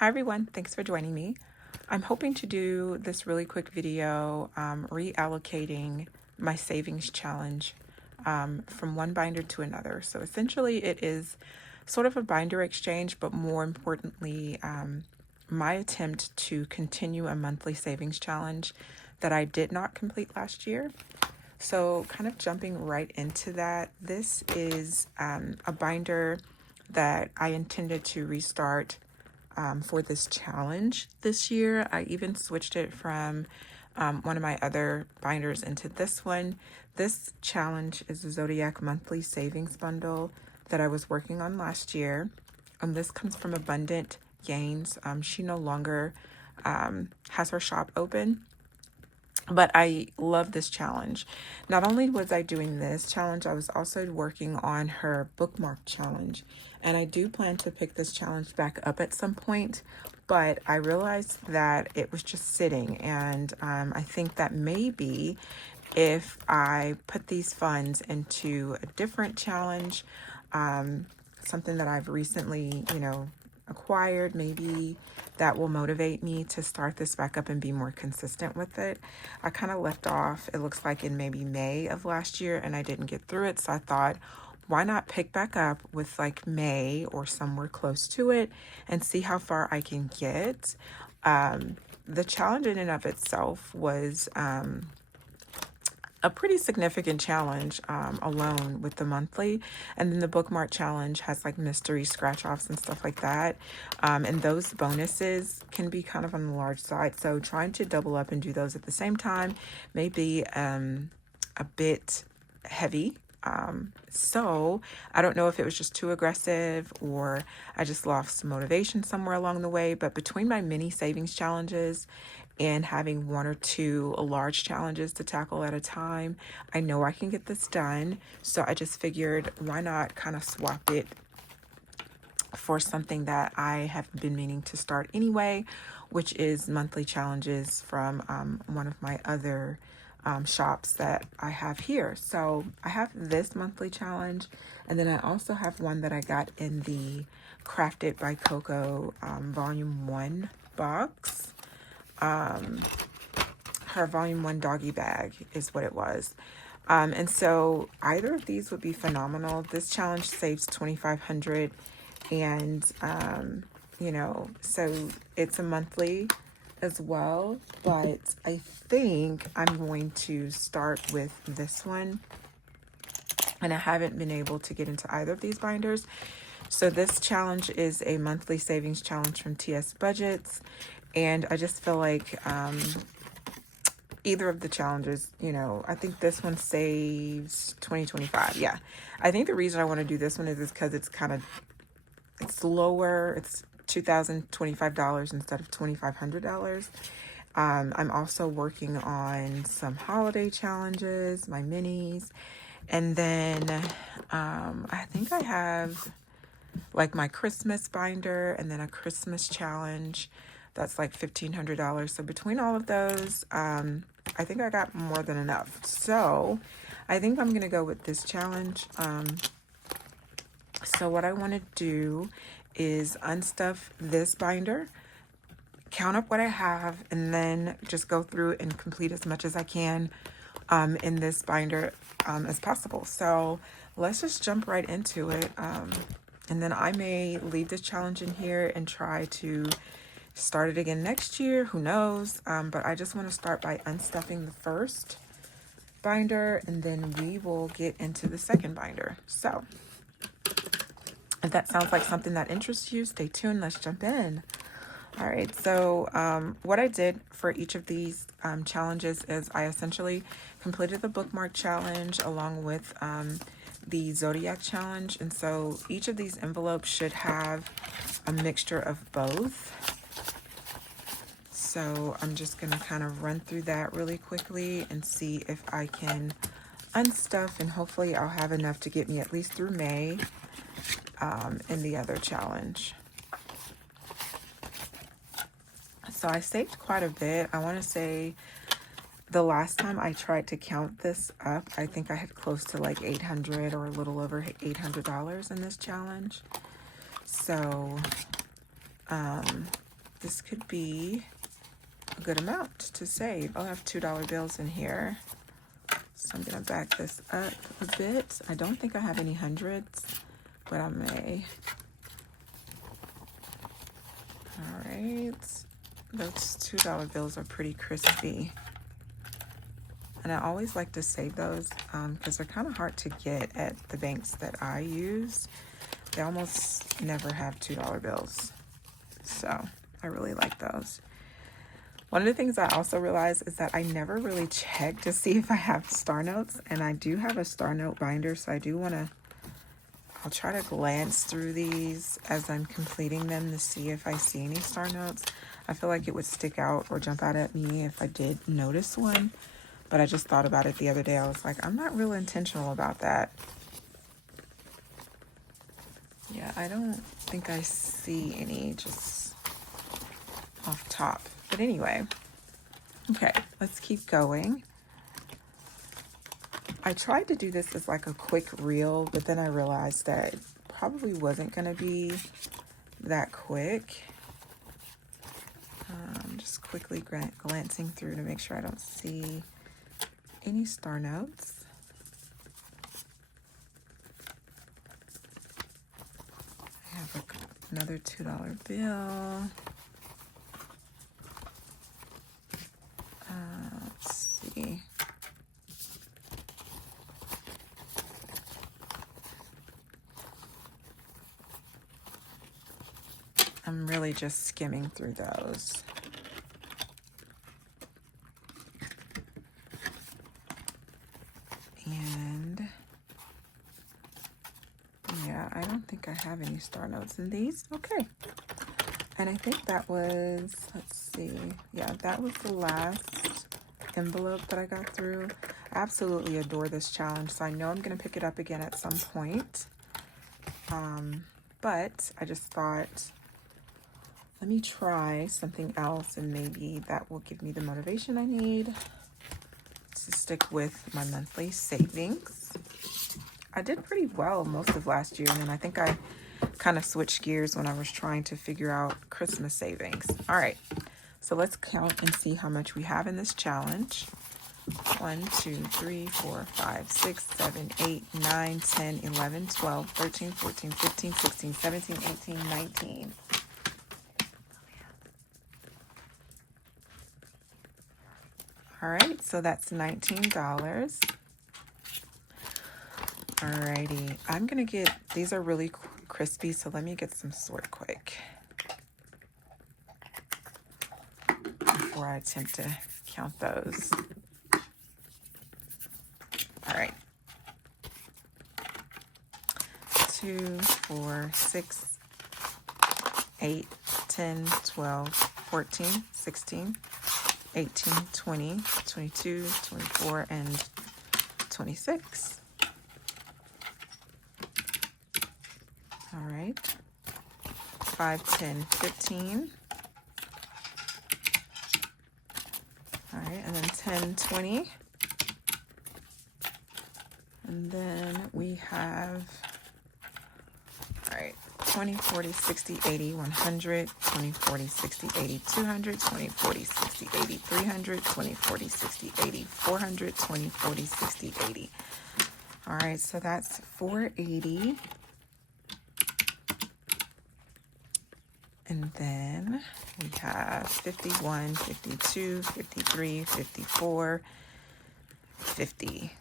Hi everyone, thanks for joining me. I'm hoping to do this really quick video reallocating my savings challenge from one binder to another. So essentially it is sort of a binder exchange, but more importantly, my attempt to continue a monthly savings challenge that I did not complete last year. So kind of jumping right into that, this is a binder that I intended to restart for this challenge this year. I even switched it from one of my other binders into this one. This challenge is the Zodiac Monthly Savings Bundle that I was working on last year. This comes from Abundant Gains. She no longer has her shop open, but I love this challenge. Not only was I doing this challenge, I was also working on her bookmark challenge. And I do plan to pick this challenge back up at some point, but I realized that it was just sitting. And I think that maybe if I put these funds into a different challenge, something that I've recently, acquired, maybe that will motivate me to start this back up and be more consistent with it. I kind of left off, it looks like in maybe May of last year, and I didn't get through it. So I thought, why not pick back up with like May or somewhere close to it and see how far I can get. The challenge in and of itself was a pretty significant challenge alone with the monthly, and then the bookmark challenge has like mystery scratch offs and stuff like that, and those bonuses can be kind of on the large side, so trying to double up and do those at the same time may be a bit heavy. So I don't know if it was just too aggressive or I just lost motivation somewhere along the way, but between my mini savings challenges and having one or two large challenges to tackle at a time, I know I can get this done. So I just figured, why not kind of swap it for something that I have been meaning to start anyway, which is monthly challenges from one of my other shops that I have here. So I have this monthly challenge, and then I also have one that I got in the Crafted by Coco Volume 1 box. Her Volume 1 doggy bag is what it was. And so either of these would be phenomenal. This challenge saves $2,500, and so it's a monthly as well, but I think I'm going to start with this one, and I haven't been able to get into either of these binders. So this challenge is a monthly savings challenge from TS Budgets, and I just feel like either of the challenges, I think this one saves 2025. Yeah, I think the reason I want to do this one is because it's lower. It's $2,025 instead of $2,500. I'm also working on some holiday challenges, my minis, and then I think I have like my Christmas binder and then a Christmas challenge that's like $1,500. So between all of those, I think I got more than enough. So I think I'm gonna go with this challenge. So what I want to do is unstuff this binder, count up what I have, and then just go through and complete as much as I can in this binder as possible. So let's just jump right into it. And then I may leave this challenge in here and try to start it again next year. Who knows? But I just want to start by unstuffing the first binder, and then we will get into the second binder. So if that sounds like something that interests you, stay tuned. Let's jump in. All right, so what I did for each of these challenges is I essentially completed the bookmark challenge along with the Zodiac challenge. And so each of these envelopes should have a mixture of both. So I'm just going to kind of run through that really quickly and see if I can unstuff, and hopefully I'll have enough to get me at least through May in the other challenge. So I saved quite a bit. I want to say the last time I tried to count this up, I think I had close to like $800 or a little over $800 in this challenge. So this could be a good amount to save. I'll have $2 bills in here. So I'm gonna back this up a bit. I don't think I have any hundreds, but I may. All right, those $2 bills are pretty crispy. And I always like to save those because they're kind of hard to get at the banks that I use. They almost never have $2 bills. So I really like those. One of the things I also realized is that I never really check to see if I have star notes. And I do have a star note binder, so I do want to, I'll try to glance through these as I'm completing them to see if I see any star notes. I feel like it would stick out or jump out at me if I did notice one. But I just thought about it the other day. I was like, I'm not real intentional about that. Yeah, I don't think I see any just off top. But anyway, okay, let's keep going. I tried to do this as like a quick reel, but then I realized that it probably wasn't going to be that quick. Just quickly glancing through to make sure I don't see any star notes. I have another $2 bill. Let's see. I'm really just skimming through those. And yeah, I don't think I have any star notes in these. Okay. And I think that was, let's see. Yeah, that was the last envelope that I got through. I absolutely adore this challenge, so I know I'm going to pick it up again at some point. But I just thought, let me try something else, and maybe that will give me the motivation I need to stick with my monthly savings. I did pretty well most of last year, and then I think I kind of switched gears when I was trying to figure out Christmas savings. All right, so let's count and see how much we have in this challenge. 1, 2, 3, 4, 5, 6, 7, 8, 9, 10, 11, 12, 13, 14, 15, 16, 17, 18, 19. All right, so that's $19. Alrighty, I'm gonna get, these are really crispy, so let me get some sort quick before I attempt to count those. All right, 2, 4, 6, 8, 10, 12, 14, 16, 18, 20, 22, 24, and 26. All right, 5, 10, 15. All right, and then 10, 20. And then we have, all right, 20, 40, 60, 80, 100, 20, 40, 60, 80, 200, 20, 40, 60, 80, 300, 20, 40, 60, 80, 400, 20, 40, 60, 80. All right, so that's 480. And then we have 51, 52, 53, 54, 50.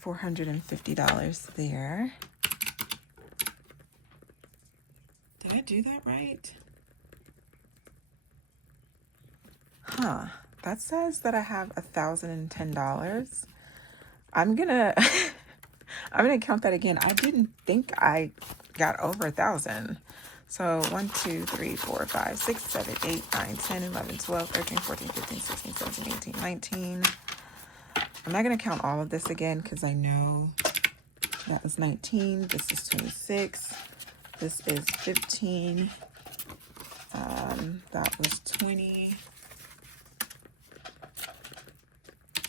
$450 there. Did I do that right? Huh. That says that I have $1,010. I'm gonna I'm gonna count that again. I didn't think I got over 1,000. So 1, 2, 3, 4, 5, 6, 7, 8, 9, 10, 11, 12, 13, 14, 15, 16, 17, 18, 19. I'm not going to count all of this again because I know that was 19. This is 26. This is 15. That was 20.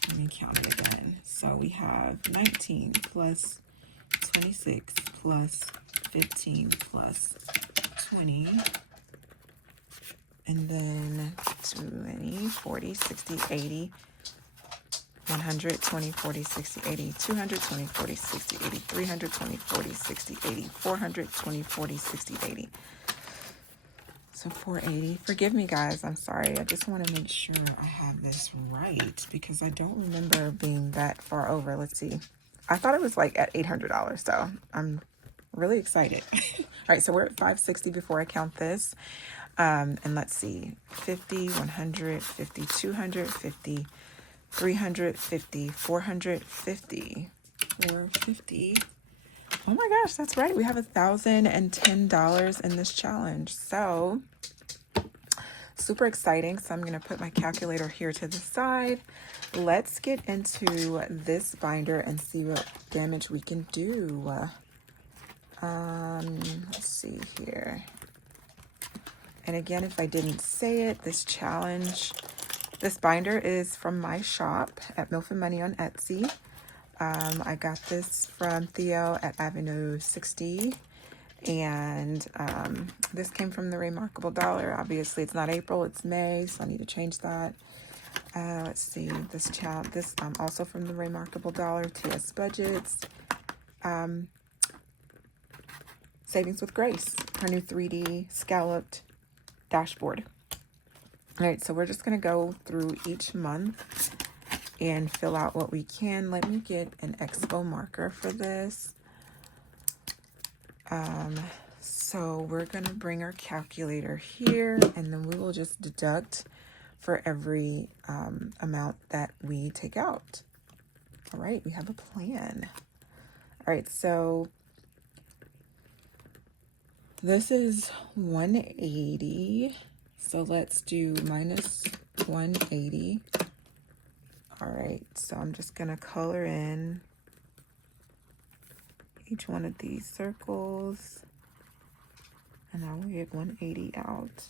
Let me count it again. So we have 19 plus 26 plus 15 plus 20 And then 20, 40, 60, 80, 100, 20, 40, 60, 80, 200, 20, 40, 60, 80, 300, 20, 40, 60, 80, 400, 20, 40, 60, 80. So 480. Forgive me, guys. I'm sorry. I just want to make sure I have this right because I don't remember being that far over. Let's see. I thought it was like at $800, so I'm really excited. All right, so we're at 560 before I count this. And let's see. 50, 100, 50, 250, 350, 450, 450. Oh my gosh, that's right. We have $1,010 in this challenge. So super exciting. So I'm going to put my calculator here to the side. Let's get into this binder and see what damage we can do. Let's see here. And again, if I didn't say it, this challenge, this binder is from my shop at Milf and Money on Etsy. I got this from Theo at Avenue 60, and this came from the Remarkable Dollar. Obviously, it's not April, it's May, so I need to change that. Let's see, this also from the Remarkable Dollar, TS Budgets, Savings with Grace, her new 3D scalloped dashboard. All right, so we're just going to go through each month and fill out what we can. Let me get an Expo marker for this. So we're going to bring our calculator here, and then we will just deduct for every amount that we take out. All right, we have a plan. All right, so this is 180. So let's do minus 180. All right, so I'm just going to color in each one of these circles, and I will get 180 out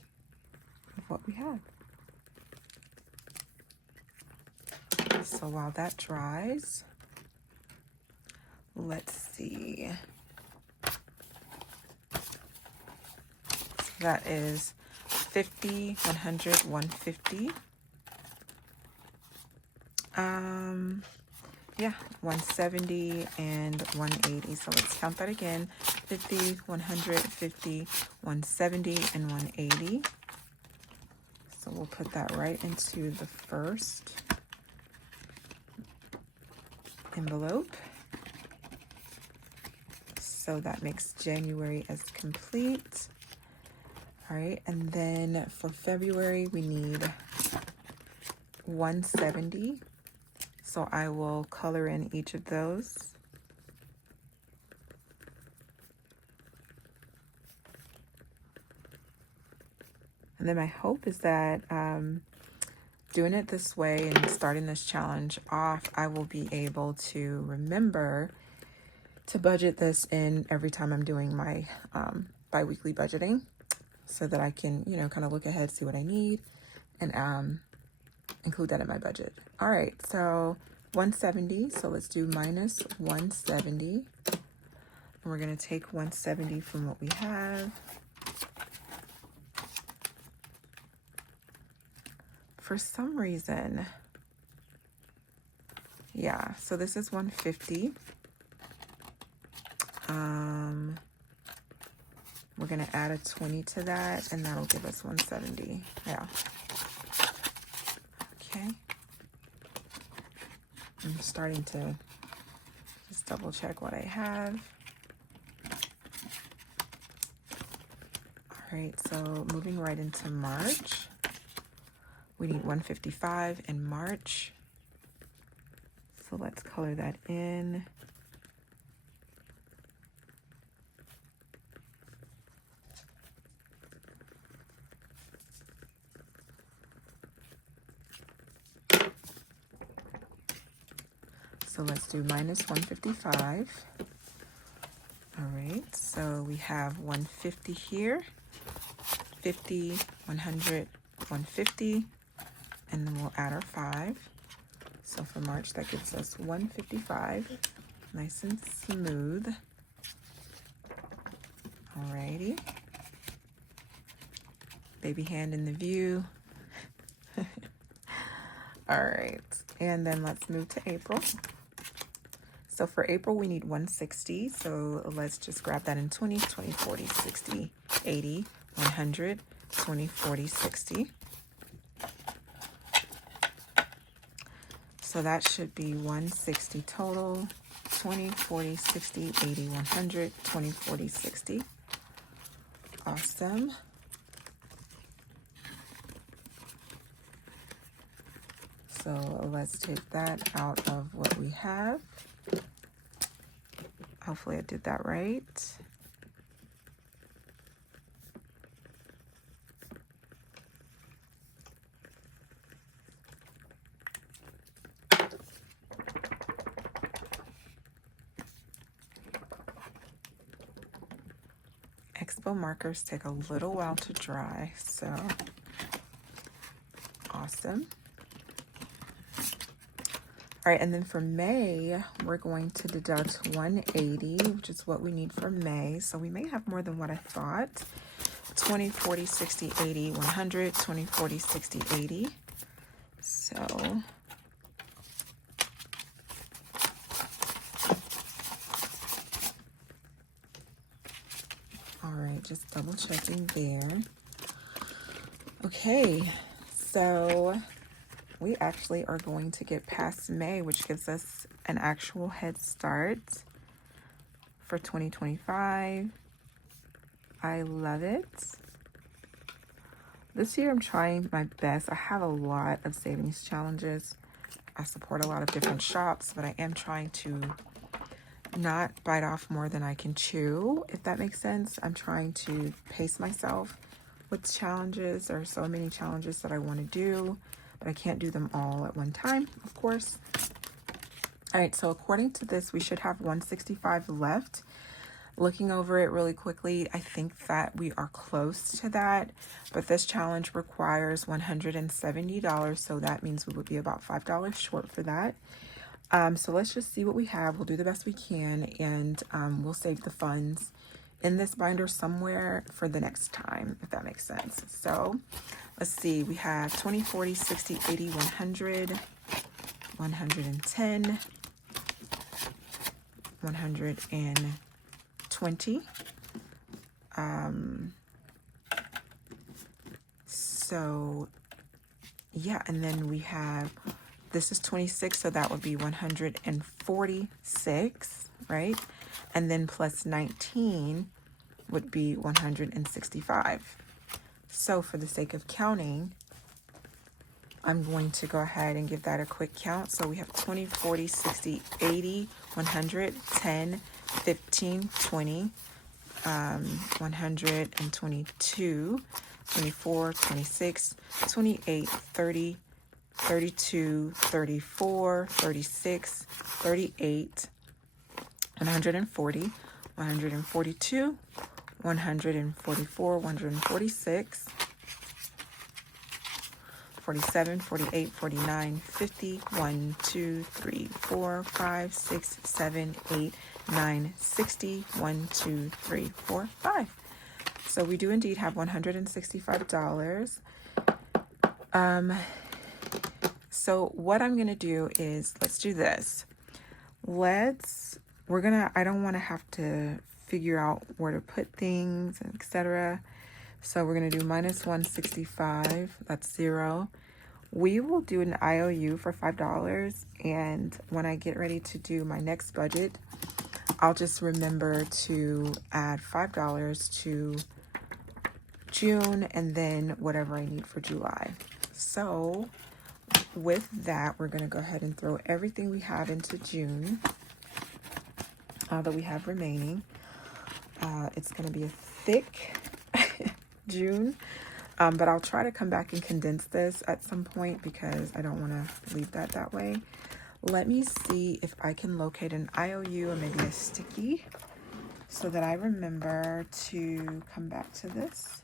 of what we have. So while that dries, let's see. So that is 50, 100, 150. Yeah, 170 and 180. So let's count that again. 50, 150, 170, and 180. So we'll put that right into the first envelope. So that makes January as complete. All right, and then for February, we need 170. So I will color in each of those. And then my hope is that doing it this way and starting this challenge off, I will be able to remember to budget this in every time I'm doing my bi-weekly budgeting, so that I can, you know, kind of look ahead, see what I need, and include that in my budget. All right, so 170. So let's do minus 170. And we're going to take 170 from what we have. For some reason, yeah, so this is 150. We're going to add a 20 to that, and that'll give us 170. Yeah. Okay. I'm starting to just double check what I have. All right, so moving right into March. We need 155 in March. So let's color that in. So let's do minus 155. All right, so we have 150 here, 50, 100, 150, and then we'll add our 5. So for March, that gives us 155, nice and smooth. All righty. Baby hand in the view. All right, and then let's move to April. So for April, we need 160. So let's just grab that in 20, 20, 40, 60, 80, 100, 20, 40, 60. So that should be 160 total. 20, 40, 60, 80, 100, 20, 40, 60. Awesome. So let's take that out of what we have. Hopefully I did that right. Expo markers take a little while to dry, so awesome. All right, and then for May, we're going to deduct 180, which is what we need for May. So we may have more than what I thought. 20, 40, 60, 80, 100, 20, 40, 60, 80. So all right, just double checking there. Okay, so we actually are going to get past May, which gives us an actual head start for 2025. I love it. This year I'm trying my best. I have a lot of savings challenges. I support a lot of different shops, but I am trying to not bite off more than I can chew, if that makes sense. I'm trying to pace myself with challenges. There are so many challenges that I want to do, but I can't do them all at one time, of course. All right, so according to this, we should have 165 left. Looking over it really quickly, I think that we are close to that, but this challenge requires $170, so that means we would be about $5 short for that. So let's just see what we have. We'll do the best we can, and we'll save the funds in this binder somewhere for the next time, if that makes sense. So let's see, we have 20, 40, 60, 80, 100, 110, 120. So yeah, and then we have, this is 26, so that would be 146, right? And then plus 19 would be 165. So for the sake of counting, I'm going to go ahead and give that a quick count. So we have 20, 40, 60, 80, 100, 10, 15, 20, 122, 24, 26, 28, 30, 32, 34, 36, 38, 140, 142, 144, 146, 47, 48, 49, 50, 1, 2, 3, 4, 5, 6, 7, 8, 9, 60, 1, 2, 3, 4, 5. So we do indeed have $165. So what I'm gonna do is, let's do this. I don't wanna have to figure out where to put things, etc. So we're gonna do minus 165, that's 0. We will do an IOU for $5, and when I get ready to do my next budget, I'll just remember to add $5 to June and then whatever I need for July. So with that, we're going to go ahead and throw everything we have into June, that we have remaining. It's going to be a thick June, but I'll try to come back and condense this at some point because I don't want to leave that way. Let me see if I can locate an IOU or maybe a sticky so that I remember to come back to this.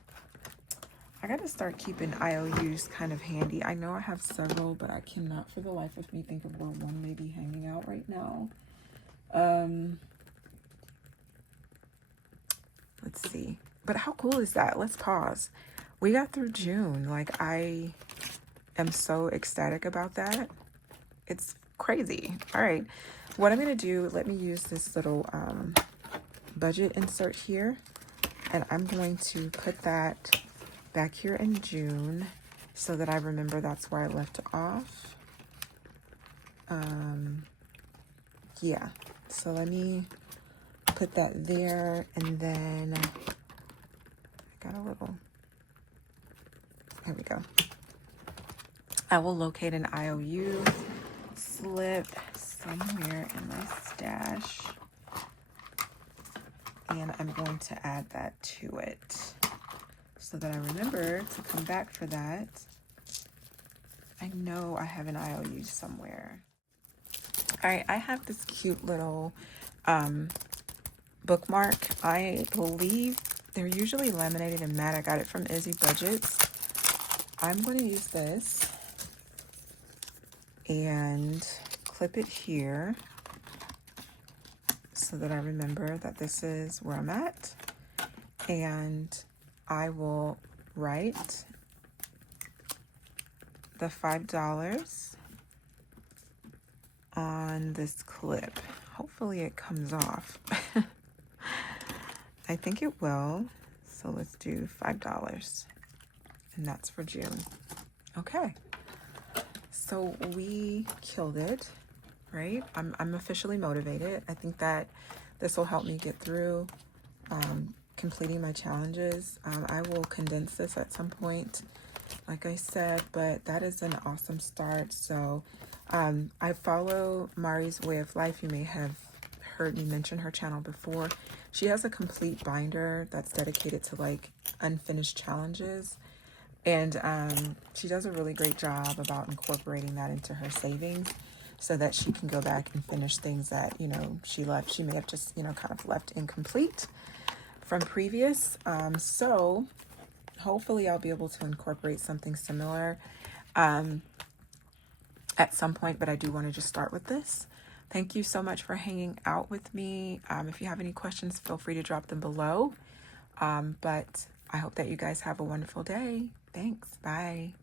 I got to start keeping IOUs kind of handy. I know I have several, but I cannot for the life of me think of where one may be hanging out right now. Let's see. But how cool is that? Let's pause. we got through June. Like, I am so ecstatic about that. It's crazy. All right. What I'm going to do, let me use this little budget insert here. And I'm going to put that back here in June so that I remember that's where I left off. Yeah. So let me put that there, and then I got a little, there we go. I will locate an IOU slip somewhere in my stash, and I'm going to add that to it so that I remember to come back for that. I know I have an IOU somewhere. All right, I have this cute little bookmark. I believe they're usually laminated and matte. I got it from Izzy Budgets. I'm going to use this and clip it here so that I remember that this is where I'm at. And I will write the $5 on this clip. Hopefully it comes off. I think it will. So let's do $5. And that's for June. Okay. So we killed it, right? I'm officially motivated. I think that this will help me get through completing my challenges. I will condense this at some point, like I said, but that is an awesome start. So I follow Mari's Way of Life. You may have heard me mention her channel before. She has a complete binder that's dedicated to like unfinished challenges. And she does a really great job about incorporating that into her savings so that she can go back and finish things that, you know, she may have just, you know, kind of left incomplete from previous. So hopefully I'll be able to incorporate something similar at some point, but I do want to just start with this. Thank you so much for hanging out with me. If you have any questions, feel free to drop them below. But I hope that you guys have a wonderful day. Thanks. Bye.